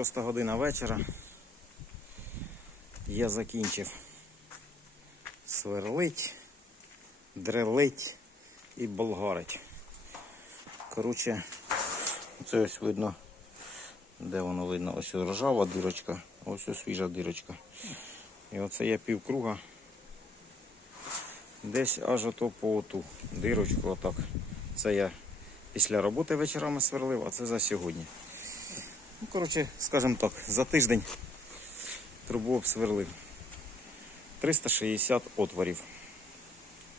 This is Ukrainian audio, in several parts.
Так, 6 година вечора. Я закінчив сверлить, дрелить і болгарить. Коротше, це ось видно, де воно видно, ось ржава дирочка, ось ось свіжа дирочка. І оце я півкруга. Десь аж ото по оту дирочку отак. Це я після роботи вечорами сверлив, а це за сьогодні. Ну, коротше, скажімо так, за тиждень трубу обсверлив. 360 отворів.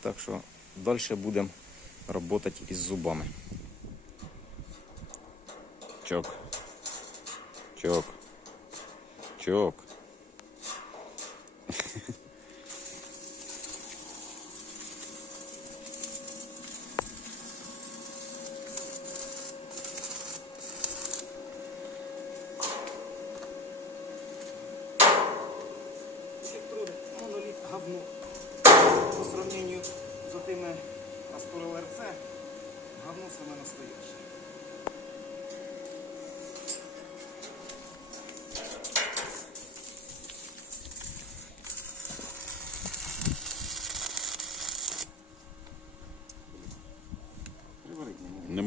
Так що далі будемо працювати із зубами. Чок. Чок. Чок.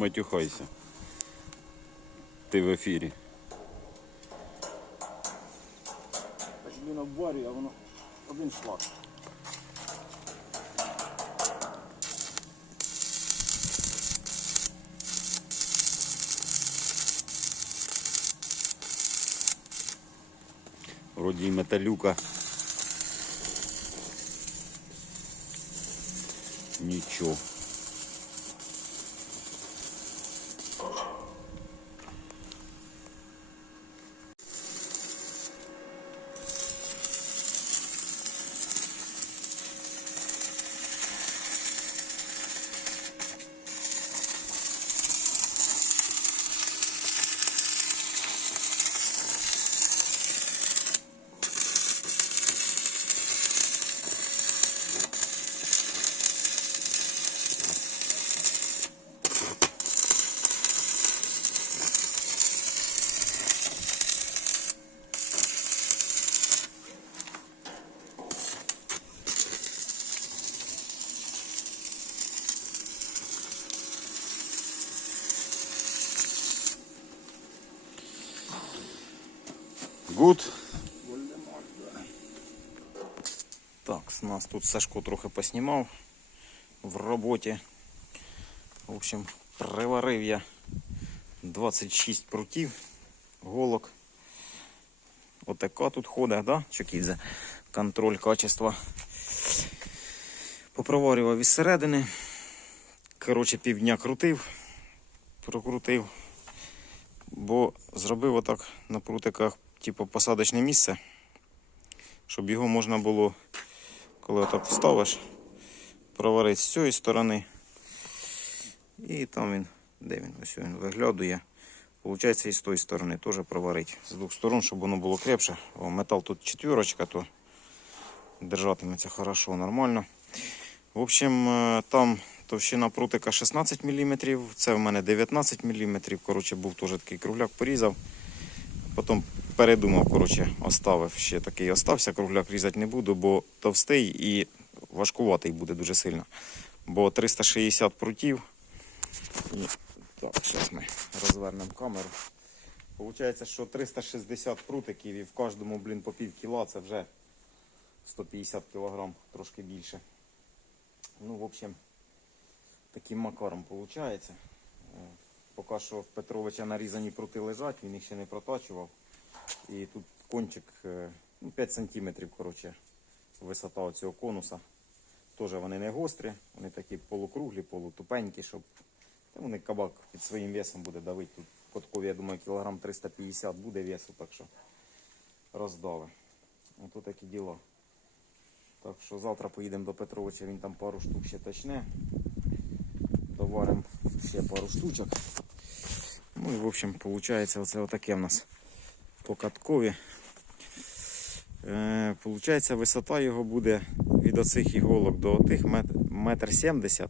Матюхайся. Ти в ефірі. Він обварює, а воно один шлак. Вроді і металюка. Нічого. Гуд. Так, нас тут Сашко трохи поснімав в роботі. В общем, приварив я 26 прутів, голок. Отака тут ходить, да? Чокідзе. Контроль качества. Попроварював із середини. Коротше, півдня крутив, прокрутив, бо зробив отак на прутиках, типу посадочне місце, щоб його можна було коли отак вставиш, проварити з цієї сторони. І там він, де він? Ось він виглядує. Получається і з тої сторони теж проварити. З двох сторон, щоб воно було крепше. О, метал тут четверочка, то держатиметься хорошо, нормально. В общем, е, там товщина прутика 16 мм, це в мене 19 мм. Коротше, був теж такий кругляк, порізав. Потім передумав, коротше, оставив ще такий остався, кругляк різати не буду, бо товстий і важкуватий буде дуже сильно. Бо 360 прутів. І... Так, зараз ми розвернемо камеру. Получається, що 360 прутиків і в кожному, блін, по пів кіла це вже 150 кг, трошки більше. Ну, в общем, таким макаром виходить. Поки що в Петровича нарізані прути лежать, він їх ще не протачував. І тут кончик е, ну, 5 см, коротше, висота цього конуса. Теж вони не гострі, вони такі полукруглі, полутупенькі, щоб та вони кабак під своїм весом буде давити. Тут коткові, я думаю, кілограм 350 буде весу, так що роздави. Ото такі діла. Так що завтра поїдемо до Петровича, він там пару штук ще точне. Доваримо ще пару штучок. Ну і в общем, виходить, оце отаке в нас по каткові. Е, Получається, висота його буде від оцих іголок до тих мет- метр сімдесят.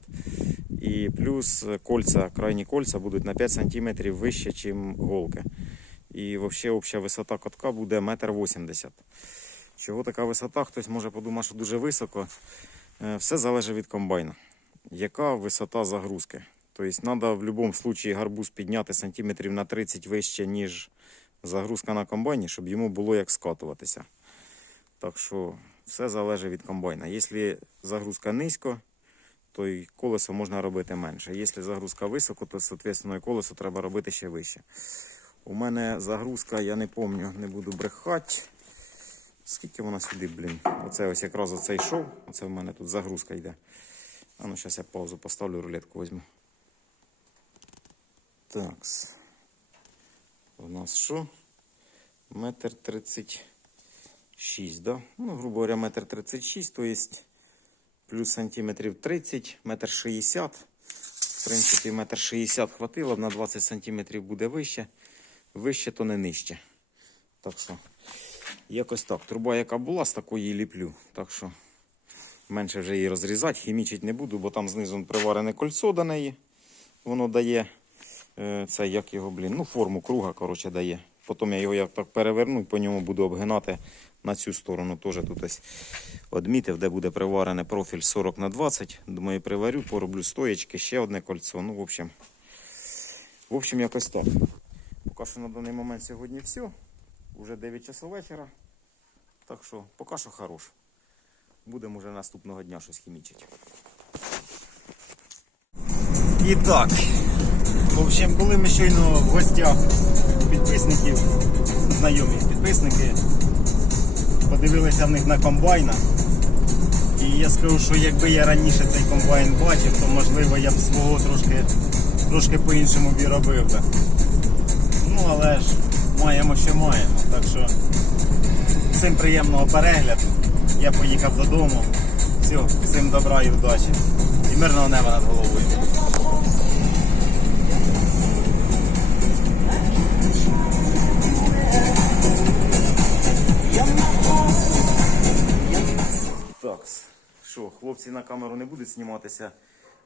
І плюс кольця, крайні кольця будуть на 5 см вище, ніж голки. І взагалі обща висота катка буде 1,80 м. Чого така висота? Хтось може подумати, що дуже високо. Е, Все залежить від комбайна. Яка висота загрузки? Тобто треба в будь-якому випадку гарбуз підняти сантиметрів на 30 вище, ніж загрузка на комбайні, щоб йому було як скатуватися. Так що все залежить від комбайна. Якщо загрузка низько, то і колесо можна робити менше. Якщо загрузка високо, то соответственно і колесо треба робити ще вище. У мене загрузка, я не пам'ятаю, не буду брехати. Скільки вона сюди, блін? Оце ось якраз оцей шов. Оце в мене тут загрузка йде. А ну зараз я паузу поставлю, рулетку візьму. Такс. У нас що? Метр тридцять шість, да? Ну, грубо говоря, метр тридцять шість, то есть плюс сантиметрів 30, метр шістдесят. В принципі, метр шістдесят хватило, на 20 сантиметрів буде вище. Вище, то не нижче. Так що, якось так. Труба, яка була, з такої ліплю. Так що менше вже її розрізати, хімічити не буду, бо там знизу приварене кольцо до неї. Воно дає це як його, блін, ну форму круга, коротше, дає. Потім я його як так переверну і по ньому буду обгинати на цю сторону. Теж тут ось одмітив, де буде приварене профіль 40 на 20. Думаю, приварю, пороблю стоєчки, ще одне кольцо. Ну, в общем, в общем, якось так. Поки що на даний момент сьогодні все. Уже 9 часов вечора. Так що, поки що хорош. Будемо вже наступного дня щось хімічити. І так. В общем, коли ми щойно в гостях підписників, знайомі підписники, подивилися в них на комбайна. І я скажу, що якби я раніше цей комбайн бачив, то можливо я б свого трошки, трошки по-іншому б і робив би. Ну, але ж маємо, що маємо. Так що всім приємного перегляду. Я поїхав додому. Все, всім добра і удачі. І мирного неба над головою. Хлопці на камеру не будуть зніматися.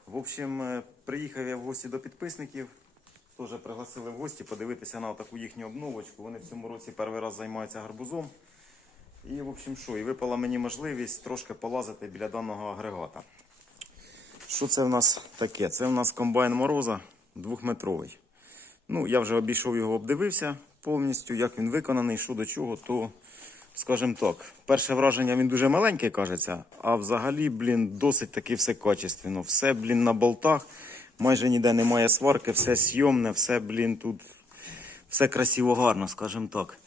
В общем, е, приїхав я в гості до підписників. Теж пригласили в гості подивитися на таку їхню обновочку. Вони в цьому році перший раз займаються гарбузом. І, в общем, що, і випала мені можливість трошки полазити біля даного агрегата. Що це в нас таке? Це в нас комбайн мороза двохметровий. Ну, я вже обійшов його, обдивився повністю, як він виконаний, що до чого, то, скажімо так, перше враження він дуже маленький, кажеться, а взагалі, блін, досить таки все качественно. Все, блін, на болтах, майже ніде немає сварки, все сйомне, все, блін, тут все красиво гарно, скажімо так.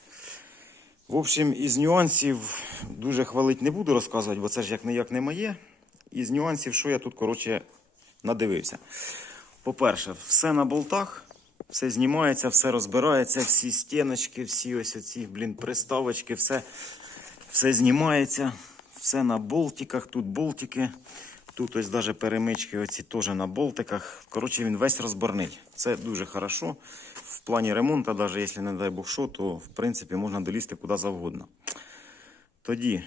В общем, із нюансів дуже хвалити не буду розказувати, бо це ж як ніяк не моє. Із нюансів, що я тут, коротше, надивився. По-перше, все на болтах, все знімається, все розбирається, всі стіночки, всі ось оці, блін, приставочки, все, все знімається, все на болтиках, тут болтики. Тут ось навіть перемички оці теж на болтиках. Коротше, він весь розборний. Це дуже хорошо. В плані ремонту, навіть якщо не дай Бог що, то в принципі можна долізти куди завгодно. Тоді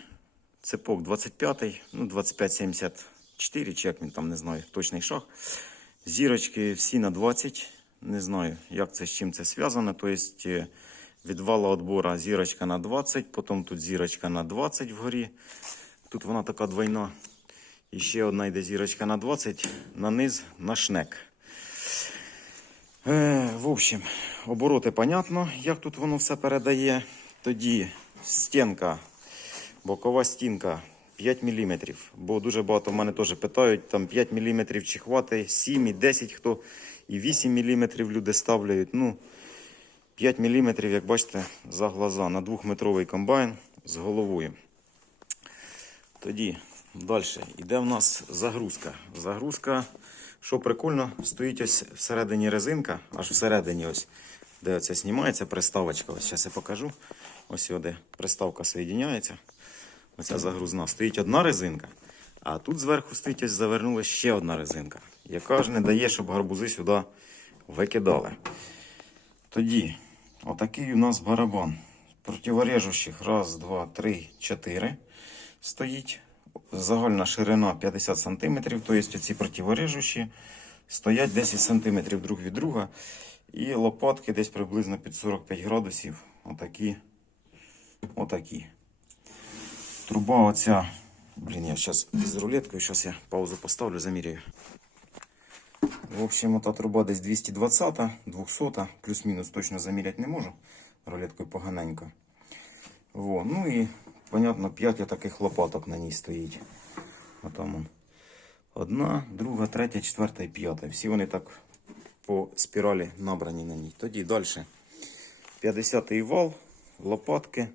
цепок 25, ну 2574, чи як він там, не знаю, точний шаг. Зірочки всі на 20. Не знаю, як це з чим це зв'язано. Тобто від вала зірочка на 20, потім тут зірочка на 20 вгорі. Тут вона така двойна. І ще одна йде зірочка на 20, на низ на шнек. Е, в общем, обороти понятно, як тут воно все передає. Тоді стінка, бокова стінка 5 мм. Бо дуже багато в мене теж питають, там 5 мм чи хватить, 7 і 10 хто, і 8 мм люди ставляють. Ну, 5 мм, як бачите, за глаза на 2-метровий комбайн з головою. Тоді далі йде в нас загрузка. Загрузка, що прикольно, стоїть ось всередині резинка, аж всередині ось, де оце знімається приставочка. Ось зараз я покажу. Ось сюди приставка соєдиняється. Оця загрузна. Стоїть одна резинка, а тут зверху стоїть ось завернула ще одна резинка, яка ж не дає, щоб гарбузи сюди викидали. Тоді, отакий у нас барабан. Противорежущих раз, два, три, чотири стоїть. Загальна ширина 50 см, тобто ці противорежущі стоять 10 см друг від друга. І лопатки десь приблизно під 45 градусів. Отакі. Отакі. Труба оця. Блін, я зараз з рулеткою, зараз я паузу поставлю, заміряю. В общем, ота труба десь 220, 200, плюс-мінус точно заміряти не можу. Рулеткою поганенько. Во. Ну і, понятно, 5 таких лопаток на ній стоїть. Отам он. Одна, друга, третя, четверта і п'ята. Всі вони так по спіралі набрані на ній. Тоді далі. 50-й вал, лопатки.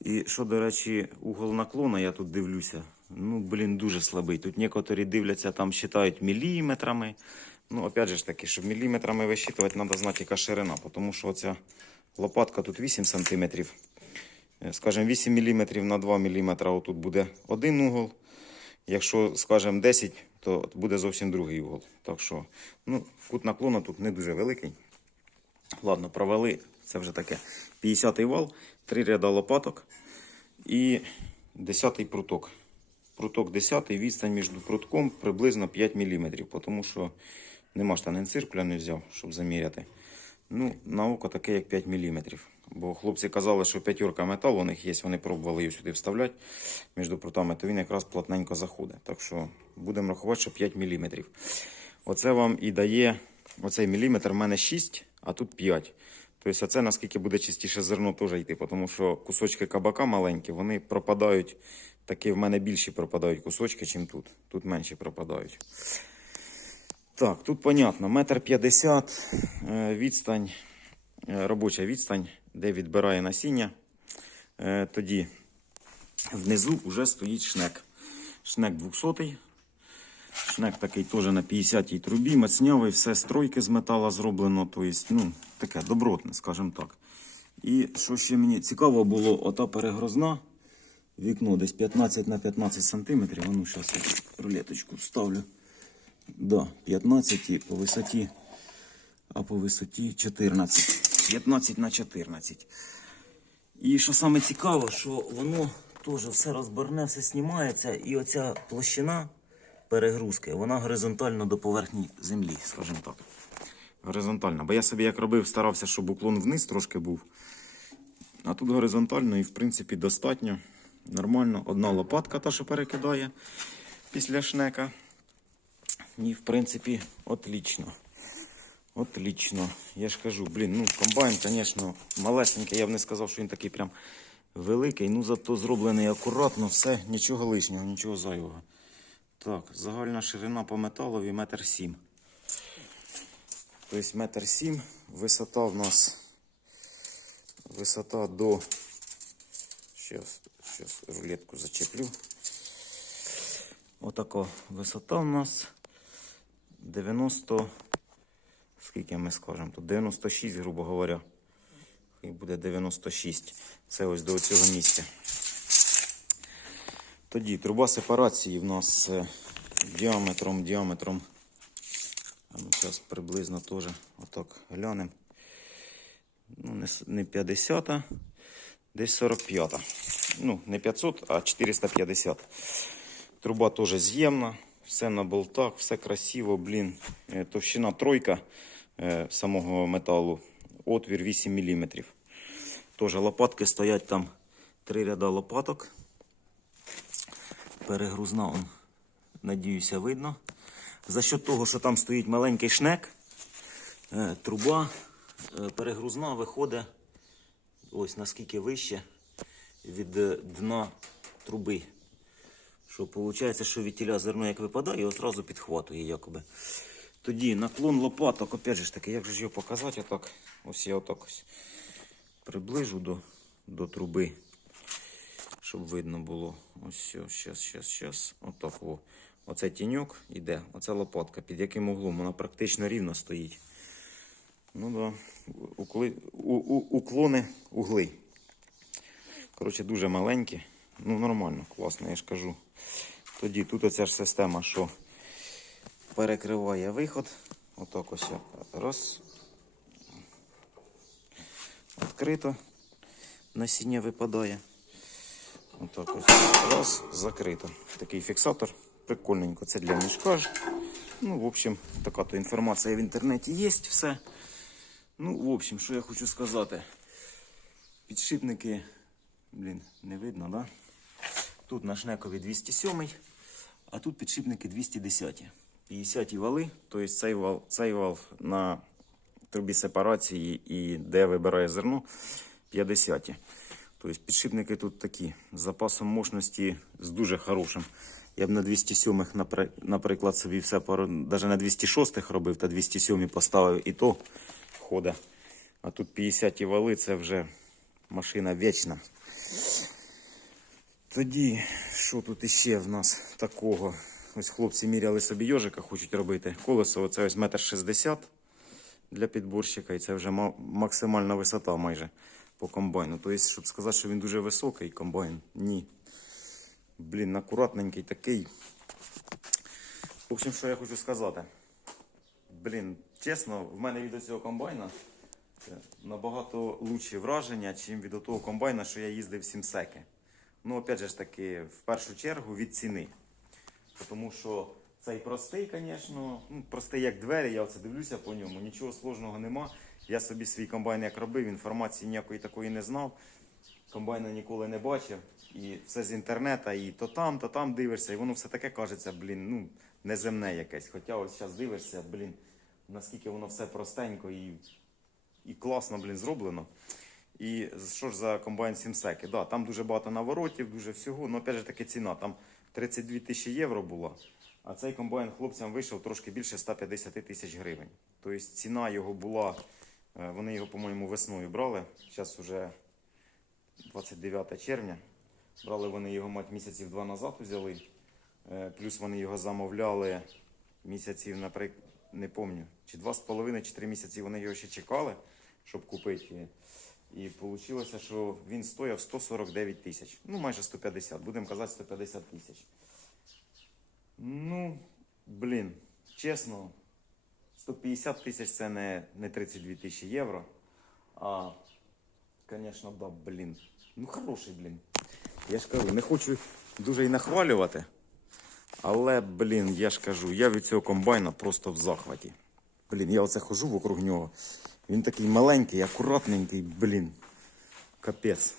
І що, до речі, угол наклона, я тут дивлюся. Ну, блін, дуже слабий. Тут некоторі дивляться, там считають міліметрами. Ну, опять же ж таки, щоб міліметрами висчитувати, треба знати, яка ширина. Тому що оця лопатка тут 8 см. Скажімо, 8 мм на 2 мм отут буде один угол. Якщо, скажімо, 10, то буде зовсім другий угол. Так що, ну, кут наклону тут не дуже великий. Ладно, провели. Це вже таке. 50-й вал, 3 ряда лопаток і 10-й пруток. Пруток 10-й, відстань між прутком приблизно 5 мм, тому що нема штанин-циркуля не взяв, щоб заміряти. Ну, на око таке, як 5 мм. Бо хлопці казали, що п'ятерка метал у них є, вони пробували її сюди вставляти між прутами, то він якраз плотненько заходить. Так що будемо рахувати, що 5 мм. Оце вам і дає оцей міліметр, в мене 6, а тут 5. Тобто оце наскільки буде чистіше зерно теж йти, тому що кусочки кабака маленькі, вони пропадають, такі в мене більші пропадають кусочки, ніж тут. Тут менші пропадають. Так, тут понятно, метр п'ятдесят, е, відстань, е, робоча відстань, де відбирає насіння. Е, Тоді внизу вже стоїть шнек. Шнек 200 Шнек такий теж на 50-й трубі, мацнявий, все стройки з метала зроблено. Тобто, ну, таке добротне, скажімо так. І що ще мені цікаво було, ота перегрозна вікно десь 15 на 15 сантиметрів. А ну, зараз я рулеточку вставлю. Да, 15 і по висоті, а по висоті 14. 15 на 14. І що саме цікаво, що воно теж все розборне, все знімається, і оця площина перегрузки, вона горизонтально до поверхні землі, скажімо так. Горизонтально. Бо я собі як робив, старався, щоб уклон вниз трошки був. А тут горизонтально і, в принципі, достатньо. Нормально. Одна лопатка, та, що перекидає після шнека. І, в принципі, отлично. Отлично. Я ж кажу, блін, ну комбайн, звісно, малесенький. Я б не сказав, що він такий прям великий. Ну, зато зроблений акуратно, все, нічого лишнього, нічого зайвого. Так, загальна ширина по металові метр сім. Тобто метр сім. Висота в нас висота до. Щас, щас рулетку зачеплю. Отака висота у нас 90. Скільки ми скажемо? Тут 96, грубо говоря. І буде 96. Це ось до цього місця. Тоді труба сепарації в нас е, діаметром, діаметром. А ну, зараз приблизно теж отак глянемо. Ну, не, 50, а десь 45. Ну, не 500, а 450. Труба теж з'ємна, все на болтах, все красиво, блін. Е, Товщина тройка е, самого металу, отвір 8 мм. Теж лопатки стоять там три ряда лопаток. Перегрузна, он, надіюся, видно. За що того, що там стоїть маленький шнек, е, труба е, перегрузна виходить ось наскільки вище від е, дна труби. Що виходить, що від тіля зерно як випадає, одразу підхватує якоби. Тоді наклон лопаток, опять же таки, як же його показати, отак, ось я отак ось приближу до, до труби, щоб видно було. Ось щас, щас, щас. Отак, о. Оце тіньок іде, оце лопатка, під яким углом вона практично рівно стоїть. Ну да, Укли, у, у, уклони угли. Коротше, дуже маленькі. Ну, нормально, класно, я ж кажу. Тоді тут оця ж система, що перекриває виход. Отак ось раз. Відкрито. Насіння випадає. Отак ось. Раз, закрито. Такий фіксатор. Прикольненько. Це для мішка. Ну, в общем, така то інформація в інтернеті є. Все. Ну, в общем, що я хочу сказати. Підшипники, блін, не видно, да? Тут на шнекові 207, а тут підшипники 210. 50 вали, тобто цей вал, цей вал на трубі сепарації і де вибирає зерно 50. Тобто підшипники тут такі з запасом мощності з дуже хорошим. Я б на 207 напри- наприклад, собі все навіть на 206 робив та 207 поставив і то хода. А тут 50 вали це вже машина вічна. Тоді, що тут іще в нас такого? Ось хлопці міряли собі йожика, хочуть робити. Колесо оце ось метр шістдесят для підборщика, і це вже максимальна висота майже по комбайну. Тобто, щоб сказати, що він дуже високий комбайн, ні. Блін, акуратненький такий. В общем, що я хочу сказати. Блін, чесно, в мене від цього комбайна е, набагато лучші враження, ніж від того комбайна, що я їздив сімсеки. Ну, опять же ж таки, в першу чергу від ціни. Тому що цей простий, звісно, ну, простий як двері, я оце дивлюся по ньому, нічого сложного нема. Я собі свій комбайн як робив, інформації ніякої такої не знав. Комбайна ніколи не бачив. І все з інтернету, і то там, то там дивишся, і воно все таке кажеться, блін, ну, неземне якесь. Хоча ось зараз дивишся, блін, наскільки воно все простенько і, і класно, блін, зроблено. І що ж за комбайн Сімсеки? Да, там дуже багато наворотів, дуже всього. Ну, опять же таки ціна. Там 32 тисячі євро була. А цей комбайн хлопцям вийшов трошки більше 150 тисяч гривень. Тобто ціна його була, вони його, по-моєму, весною брали. Зараз вже 29 червня. Брали вони його мать місяців два назад взяли. Е, Плюс вони його замовляли місяців, наприклад, не пам'ятаю, чи два з половиною, чи три місяці вони його ще чекали, щоб купити. І вийшло, що він стояв 149 тисяч. Ну, майже 150, будемо казати 150 тисяч. Ну, блін, чесно, 150 тисяч це не, не 32 тисячі євро. А, звісно, да, блін. Ну, хороший, блін. Я ж кажу, не хочу дуже і нахвалювати. Але, блін, я ж кажу, я від цього комбайна просто в захваті. Блін, я оце хожу вокруг нього. Він такий маленький, акуратненький, блін. Капець.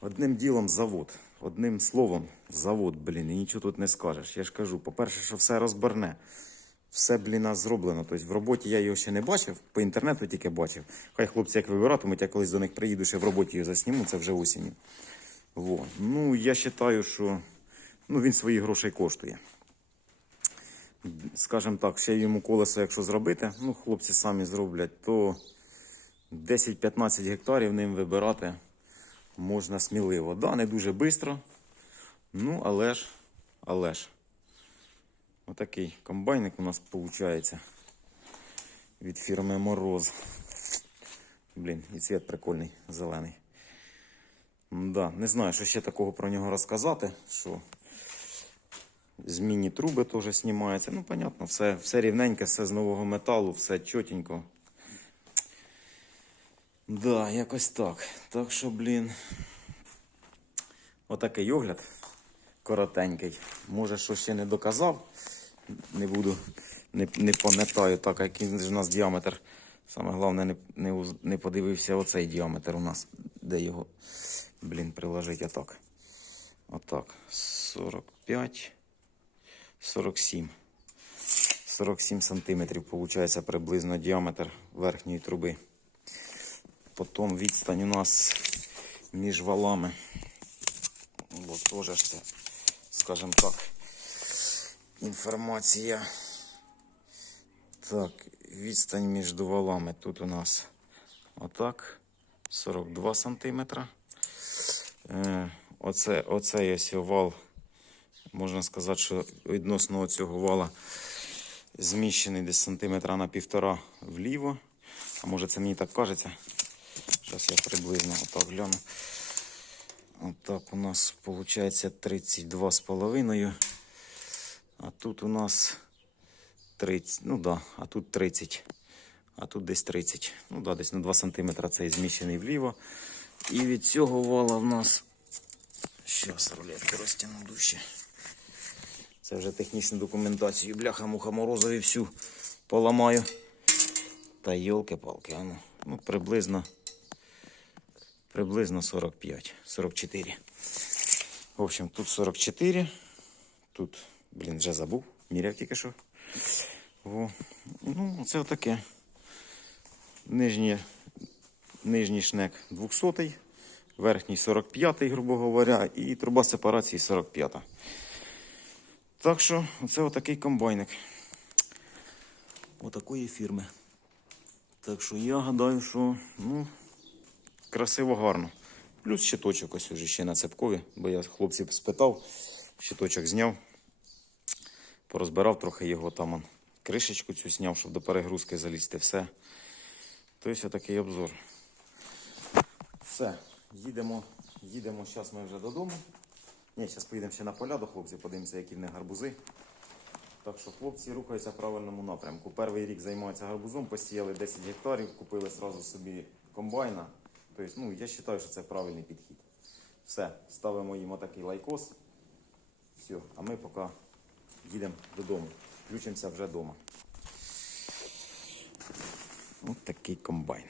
Одним ділом завод. Одним словом, завод, блін, і нічого тут не скажеш. Я ж кажу, по-перше, що все розберне. Все, блін, зроблено. Тобто в роботі я його ще не бачив, по інтернету тільки бачив. Хай хлопці як вибиратимуть, я колись до них приїду, ще в роботі його засніму, це вже осінню. Во. Ну, я вважаю, що ну, він свої грошей коштує. Скажімо так, ще йому колесо, якщо зробити, ну, хлопці самі зроблять, то 10-15 гектарів ним вибирати можна сміливо. Да, не дуже швидко, ну, але ж, але ж. Отакий комбайник у нас виходить від фірми Мороз. Блін, і цвіт прикольний, зелений. Да, не знаю, що ще такого про нього розказати. Що змінні труби теж знімаються. Ну, понятно, все, все рівненьке, все з нового металу, все чотенько. Да, якось так. Так що, блін. Отакий огляд коротенький. Може, що ще не доказав. Не буду, не, не пам'ятаю, так, який у нас діаметр. Саме головне, не, не, не подивився оцей діаметр у нас, де його, блін, приложить отак. Отак. 45, 47. 47 сантиметрів, виходить, приблизно діаметр верхньої труби. Потім відстань у нас між валами. От теж це, скажімо так, інформація. Так, відстань між валами. Тут у нас отак, 42 сантиметра. Е, оце, оцей ось вал, можна сказати, що відносно цього вала зміщений десь сантиметра на півтора вліво. А може це мені так кажеться? Зараз я приблизно отак гляну. Отак у нас виходить 32 з половиною. А тут у нас 30, ну да, а тут 30. А тут десь 30. Ну да, десь на 2 см цей зміщений вліво. І від цього вала в нас. Щас рулетки розтягну дужче. Це вже технічну документацію. Бляха, муха морозові всю поламаю. Та йолки-палки, ну, ну приблизно, приблизно 45, 44. В общем, тут 44, тут, блін, вже забув, міряв тільки що. Во. Ну, це отаке. Нижній, нижній шнек 200, верхній 45-й, грубо говоря, і труба сепарації 45. та Так що, це отакий комбайник. Отакої фірми. Так що я гадаю, що ну, красиво гарно. Плюс щиточок ось уже ще на цепкові, бо я хлопців спитав, щиточок зняв, порозбирав трохи його там, он, кришечку цю зняв, щоб до перегрузки залізти, все. Тобто отакий обзор. Все, їдемо, їдемо зараз ми вже додому. Ні, зараз поїдемо ще на поля до хлопців, подивимося, які в них гарбузи. Так що хлопці рухаються в правильному напрямку. Перший рік займаються гарбузом, посіяли 10 гектарів, купили одразу собі комбайна. Тобто, ну, я вважаю, що це правильний підхід. Все, ставимо їм отакий лайкос. Все, а ми поки їдемо додому. Включимося вже вдома. Ось такий комбайн.